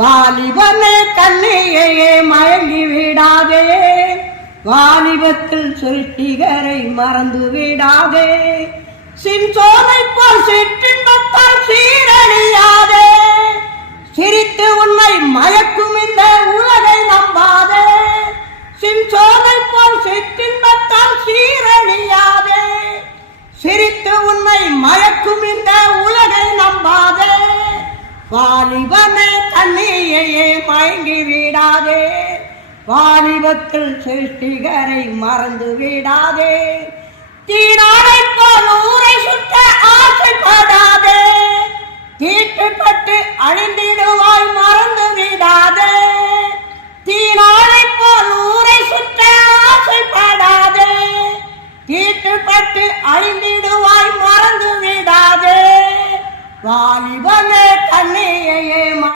வாலிபனே கண்ணியையே மயங்கி விடாதே, வாலிபத்தில் சிருஷ்டிகரை மறந்து விடாதே, சின்சோனை போல் சிற்றின்பத்தால் சீரழியாதே, சிரித்து உன்னை மயக்கும் இந்த உலகை நம்பாதே, சின்சோனை போல் சிற்றின்பத்தால் சீரழியாதே, சிரித்து உன்னை மயக்கும் இந்த உலகை நம்பாதே, வாலிபனே கண்ணியையே மயங்கி விடாதே, வாலிபத்தில் சிருஷ்டிகரை மறந்து விடாதே, தீராடை போல் ஊரை சுற்ற ஆசைப்படாதே, தீட்டுப்பட்டு அழிந்திடுவாய்